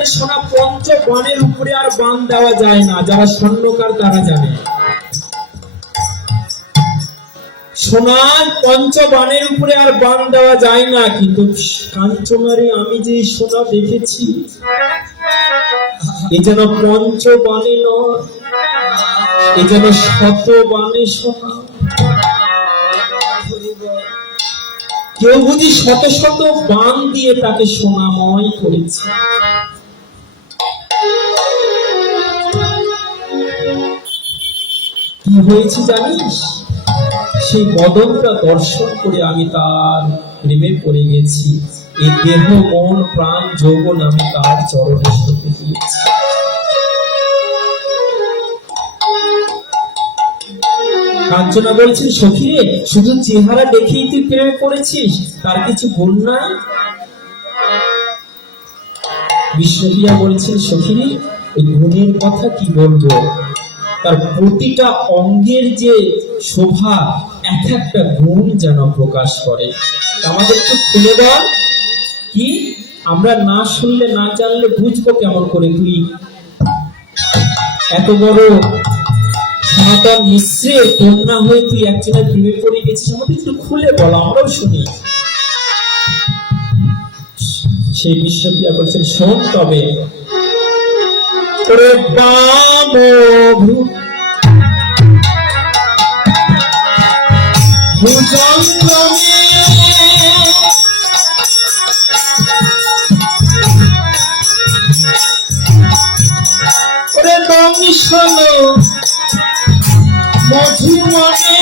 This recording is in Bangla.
সোনা পঞ্চবনের উপরে আর বান দেওয়া যায় না, যারা স্বর্ণকার তারা জানে। সোনার পঞ্চবনের উপরে আর বান দেওয়া যায় না, কিন্তু কাঞ্চনারে আমি যে সোনা দেখেছি এ যেন পঞ্চবনে নয়, এ যেন শতবনে সোনা। কেউ বুঝি শত শত বান দিয়ে তাকে সোনাময় করেছে। কি হয়েছে জানিস? সেই বদনটা দর্শন করে আমি তার প্রেমে পড়ে গেছি। এই দেহ মন প্রাণ যৌবন আমি তার চরণে সঁপে দিয়েছি। কাঞ্চনা বলছেন, সখী রে, শুধু চেহারা দেখেই তুই প্রেমে পড়েছিস, তার কিছু গুণ নাই? বিষ্ণুপ্রিয়া বলছেন, সখী রে, এই গুণের কথা কি বলবো, তার প্রতিটা অঙ্গের যে শোভা এক একটা গুণ যেন প্রকাশ করে। আমাদের একটু খুলে দেওয়া কি, আমরা না শুনলে না জানলে বুঝবো কেমন করে? তুই এত বড় সনাতন মিশ্রের কন্যা হয়ে তুই একজনের প্রেমে পড়ে গেছিস, আমাদের একটু খুলে বলো, আমরাও শুনি। সেই বিশ্বপ্রিয়া বলছেন, শোন তবে। ওরে বামভূ ভুজঙ্গমে ওরে দংশন মধুমনে